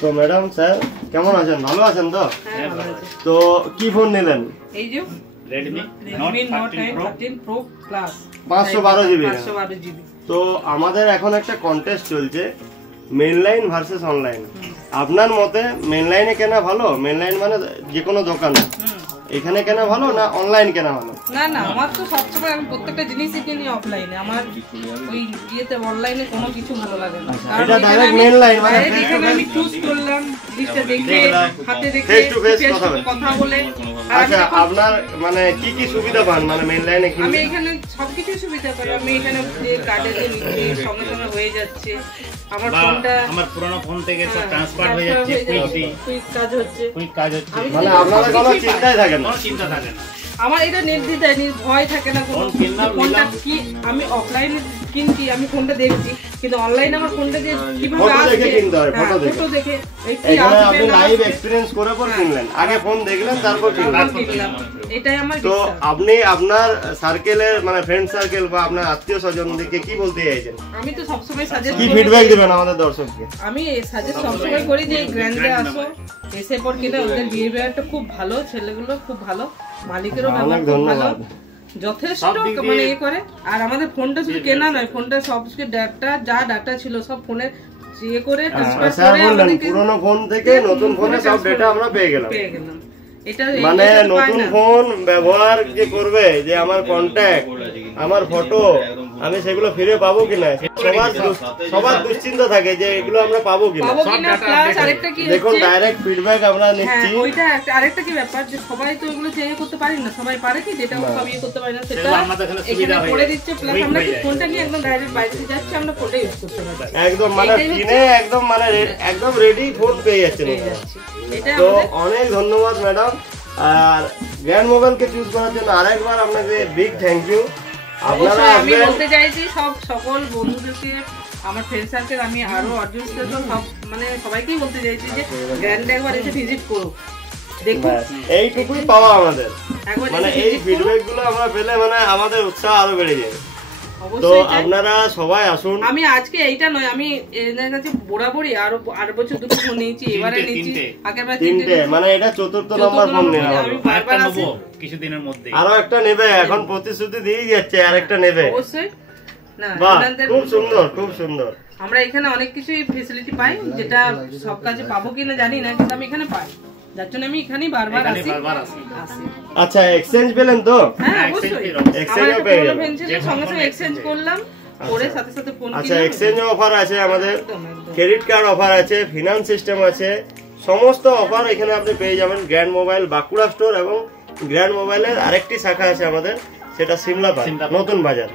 তো madam sir কেমন আছেন? ভালো আছেন তো? তো কি ফোন নিলেন? এই যে Redmi Note 13 Pro Plus 512 GB. 512 GB. তো আমাদের এখন একটা কন্টেস্ট চলছে, মেনলাইন ভার্সেস অনলাইন। আপনার মতে মেনলাইনে কেনা ভালো? মেনলাইন মানে যে কোনো দোকান, এখানে কেনা ভালো না অনলাইন কেনা ভালো? না না, আমার তো সবসময় আমি প্রত্যেকটা জিনিসই কিনি অফলাইনে। আমার ওই ইয়েতে অনলাইনে কোনো কিছু ভালো লাগে না। এটা ডাইরেক্ট মেনলাইন মানে এখানে আমি চুজ করলাম, জিনিসটা দেখে হাতে দেখে ফেস টু ফেস কথা বলে। আচ্ছা, আপনার মানে কি কি সুবিধা পান মানে মেনলাইনে কিনলে? আমি এখানে সবকিছু সুবিধা পাই। আমি এখানে যে কার্ডে দিয়ে নিচ্ছি সঙ্গে সঙ্গে হয়ে যাচ্ছে। আমার ফোনটা আমার পুরনো ফোন থেকে সব ট্রান্সফার হয়ে যাচ্ছে, কুইক কাজ হচ্ছে। মানে আপনাদের কোনো চিন্তাই থাকে না? কোনো চিন্তা থাকে না। আমার এটা নির্দ্বিধায় ভয় থাকে না কোনো। ফোনটা কি আমি অফলাইনে কিনছি, আমি ফোনটা দেখছি, কিন্তু অনলাইনে আমার ফোনটা যে কিভাবে আসবে ফটো দেখে এখানে আপনি লাইভ এক্সপেরিয়েন্স করে পর কিনলেন। আগে ফোন দেখলেন তারপর কিনলেন। এটাই আমার। তো আপনি আপনার সার্কেলের মানে ফ্রেন্ড সার্কেল বা আপনার আত্মীয় স্বজনদেরকে কি বলতে চাইছেন? আমি তো সবসময় সাজেস্ট কি ফিডব্যাক দিবেন আমাদের দর্শককে? আমি সাজেস্ট সবসময় করি যে গ্র্যান্ডে আসো, এসে পর কিনে। ওদের বিহেভিয়ারটা খুব ভালো, ছেলেগুলো খুব ভালো, মালিকেরও ব্যবহার খুব ভালো, যথেষ্ট মানে এ করে। আর আমাদের ফোনটা শুধু কেনা নয়, ফোনটা সব ডাটা যা ডাটা ছিল সব ফোনে ইয়ে করে ট্রান্সফার করে আমাদেরকে পুরনো ফোন থেকে নতুন ফোনে সব ডাটা আমরা পেয়ে গেলাম। এটা মানে নতুন ফোন ব্যবহার যে করবে, যে আমার কন্টাক্ট, আমার ফটো, আমি সেগুলো ফিরে পাবো কিনা, সবার দুশ্চিন্তা থাকে যে এগুলো আমরা পাবো কিনা। দেখুন ডাইরেক্ট ফিডব্যাক আমরা নিচ্ছি। ওইটা আরেকটা কি ব্যাপার যে সবাই তো এগুলো চেঞ্জ করতে পারি না, সবাই পারে কি যেটা সব ইয়ে করতে পারি না সেটা এখানে করে দিচ্ছে। প্লাস আমরা কি ফোনটা নিয়ে একদম ডাইরেক্ট বাইরে যাচ্ছি, আমরা ফোনটা ইউজ করতে পারছি একদম, মানে কিনে একদম মানে একদম রেডি ফোন পেয়ে যাচ্ছেন। তো অনেক ধন্যবাদ ম্যাডাম। আর গ্র্যান্ড মোবাইলকে চুজ করার জন্য আরেকবার আপনাকে বিগ থ্যাংক ইউ। আপনারা আমি বলতে চাইছি সকল বন্ধুদেরকে, আমার ফ্রেন্ড সার্কেল, আমি আরো অডিয়েন্সদের সব মানে সবাইকেই বলতে চাইছি যে গ্র্যান্ডে একবার এসে ভিজিট করো, দেখো। এইটুকুই পাওয়া আমাদের, মানে এই ফিডব্যাক গুলো আমরা পেলে মানে আমাদের উৎসাহ আরো বেড়ে যায়। তো আপনারা সবাই আসুন। আমি আজকে এইটা নয়, আমি এদের কাছে বরাবরই আরো 8 বছর দুটো ফোন নিয়েছি, এবারে নিয়েছি, আগেরবার তিনটে, মানে এটা চতুর্থ নাম্বার ফোন নেওয়া হলো। বারবার নেব কিছুদিনের মধ্যে, আরো একটা নেবে, এখন প্রতিশ্রুতি দিয়ে যাচ্ছে আরেকটা নেবে অবশ্যই। না, খুব সুন্দর, খুব সুন্দর। আমরা এখানে অনেক কিছুই ফ্যাসিলিটি পাই, যেটা সব কাজে পাবো কিনা জানি না, কিন্তু আমি এখানে পাই, যার জন্য আমি এখানেই বারবার আসি। আচ্ছা, এক্সচেঞ্জ পেলেন তো? হ্যাঁ অবশ্যই, এক্সচেঞ্জও পেয়ে গেলেন। সঙ্গে সঙ্গে এক্সচেঞ্জ করলাম, করে সাথে সাথে ফোন কিনলাম। আচ্ছা, এক্সচেঞ্জ অফার আছে আমাদের, ক্রেডিট কার্ড অফার আছে, ফিনান্স সিস্টেম আছে, সমস্ত অফার এখানে আপনি পেয়ে যাবেন। গ্র্যান্ড মোবাইল বাঁকুড়া স্টোর এবং গ্র্যান্ড মোবাইলের আরেকটি শাখা আছে আমাদের, সেটা সিমলা নতুন বাজার।